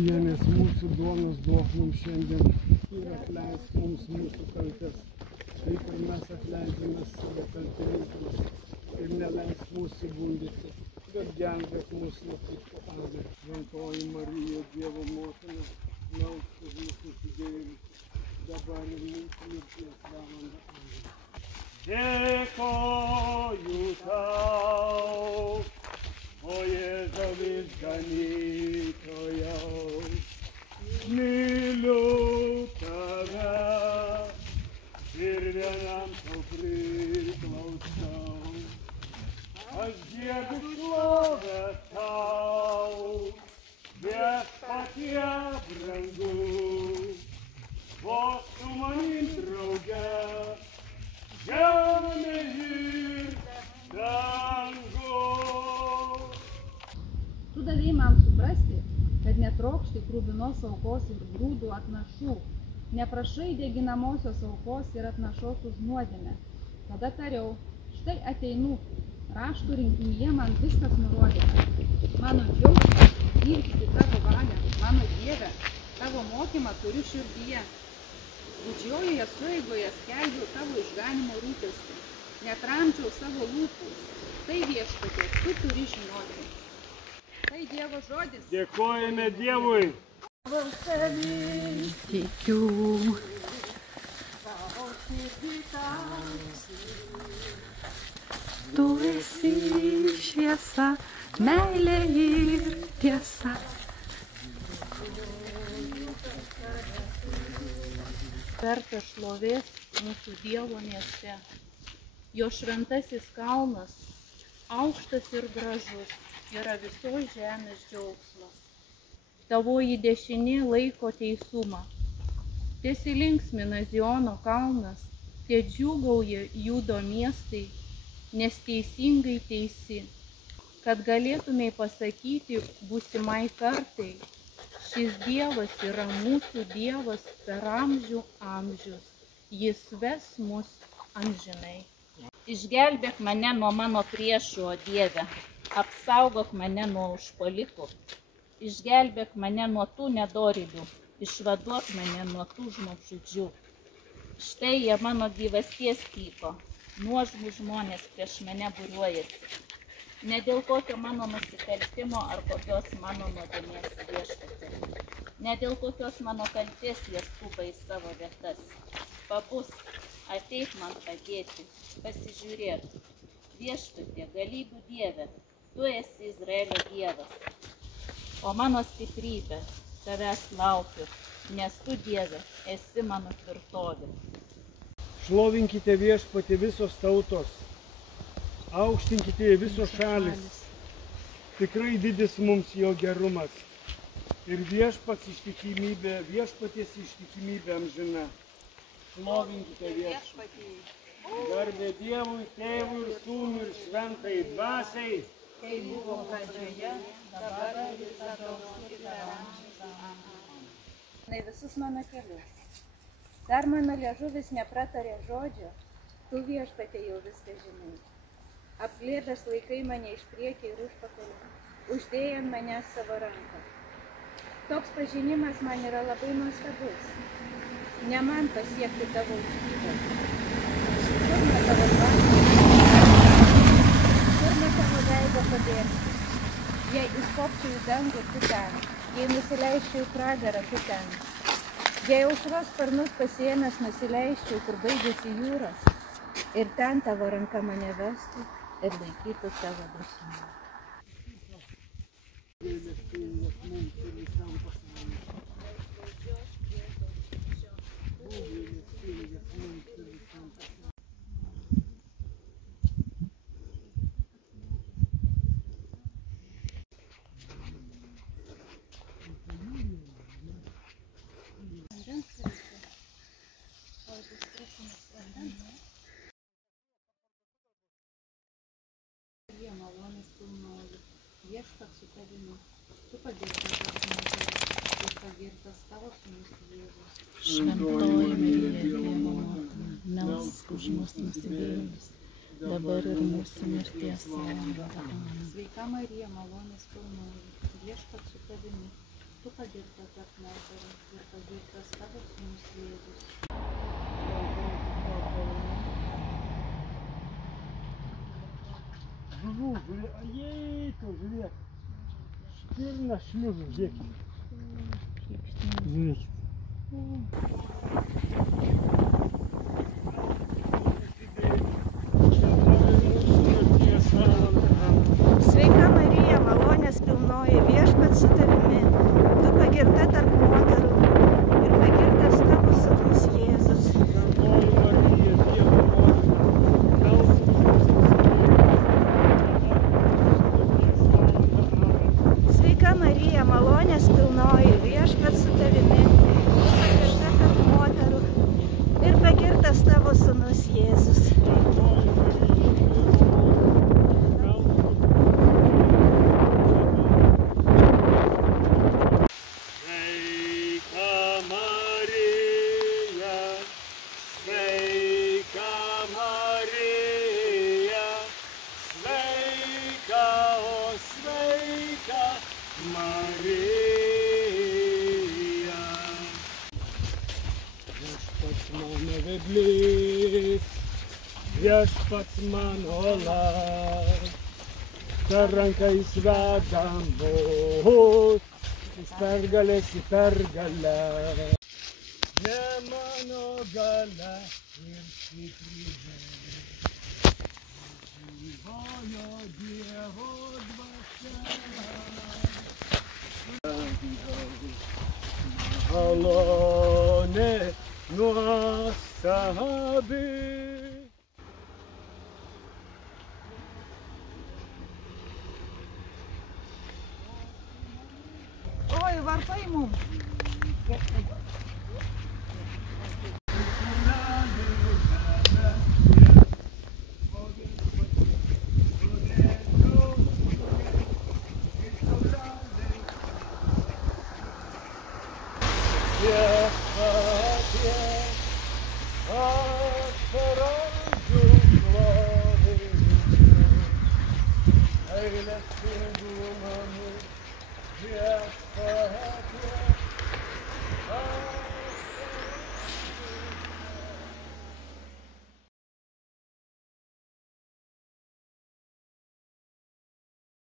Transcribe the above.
Kasdienės mūsų duonos duok mums šiandien ir atleisk mums mūsų kaltes, taip ir mes atleidžiame savo kaltininkams ir neleisk mūsų gundyti, bet gelbėk mus nuo pikto. Amen. Šventoji Marija, Dievo motina, melsk už mūsų nusidėjėlius, dabar ir mūsų mirties valandą. Amen. Dėkoju tau, o Jėzau išganytojau, myliu tave ir vienam tau priklausau. Aš giedu šlovę tau, viešpatie brangus, vos su manim drauge, žemė ir dangus. Tu davei man suprasti, kad netrokšti kruvinos aukos ir grūdų atnašų, neprašai deginamosios aukos ir atnašos už nuodėmę. Tada tariau, štai ateinu, raštų rinkinyje man viskas nurodyta. Mano džiaugsmas vykdyti tavo valią, mano Dieve, tavo mokymą turiu širdyje. Didžiojoje sueigoje skelbiau tavo išganimo rūpestį, netramdžiau savo lūpų. Tai Viešpatie, tu turi žinoti. Tai Dievo žodis. Dėkojame Dievui. Tikiu. Tu esi šviesa, meilė ir tiesa. Verta šlovės mūsų Dievo mieste. Jo šventasis kalnas, aukštas ir gražus, yra visos žemės džiaugsmas. Tavoji dešinė laiko teisumą. Tesilinksmina Ziono kalnas, te džiūgauja Judo miestai, nes teisingai teisi, kad galėtumei pasakyti būsimai kartai, šis Dievas yra mūsų Dievas per amžių amžius, jis ves mus amžinai. Išgelbėk mane nuo mano priešų, o Dieve, apsaugok mane nuo užpuolikų, išgelbėk mane nuo tų nedorėlių, išvaduok mane nuo tų žmogžudžių. Štai jie mano gyvasties tyko, nuožmūs žmonės prieš mane būriuojasi. Ne dėl kokio mano nusikaltimo ar kokios mano nuodėmės Viešpatie. Ne dėl kokios mano kaltės jie skuba į savo vietas. Pabusk, ateik man padėti, pasižiūrėk. Viešpatie, galybių Dieve, tu esi Izraelio Dievas. O mano stiprybė, tavęs laukiu, nes tu Dieve esi mano tvirtovė. Šlovinkite Viešpatį visos tautos, aukštinkite visos šalis. Tikrai didis mums jo gerumas ir viešpaties ištikimybė amžina. Šlovinkite Viešpatį. Garbė Dievui, Tėvui ir Sūnui ir Šventai Dvasiai. Kai buvo pradžioje, dabar ir visada ir per amžius. Amen. Visus mano kelius. Dar mano liežuvis nepratarė žodžio, tu Viešpatie jau viską žinai. Apglėbęs laikai mane iš priekio ir užpakalio, uždėjai ant manęs savo ranką. Toks pažinimas man yra labai nuostabus. Ne man pasiekti tavo aukštybę. Kur nuo tavo dvasios? Kur nuo tavo veido pabėgti? Jei iškopčiau į dangų, tu ten. Jei nusileisčiau į pragarą, tu ten. Jei aušros sparnus pasiėmęs nusileisčiau, kur baigėsi jūros, ir ten tavo ranka mane vestų ir laikytų tavo dešinę. Malonės pilnoji, Viešpats su tavimi, tu pagirtas apsimokas ir pagirtas tavo sūnus Jėzus. Šventoji Marija, Dievo motina, melsk už mus nusidėjėlius, dabar ir mūsų mirties valandą. Amen. Sveika Marija, malonės pilnoji, Viešpats su tavimi, Tu pagirtas tarp moterų ir pagirtas tavo sūnus Jėzus. Žuvų, žiūrėk, jeitų, žiūrėk. Špirna šliužų, žiūrėk. Žiūrėk. Sveika Marija, malonės pilnoji, Viešpats su tavimi, tu pagirta tarp moterų ir pagirtas tavo sūnus Jėzus. Sveika Marija, malonės pilnoji, Viešpats su tavimi, tu pagirta tarp moterų ir pagirtas tavo sūnus Jėzus. Viešpats mano las, per ranką jis veda mus, iš pergalės į pergalę. Ne mano galia ir stiprybė, gyvojo Dievo dvasia. Malonė nuostabi. Oi, varpai mums. Gailestingumą, Viešpatie.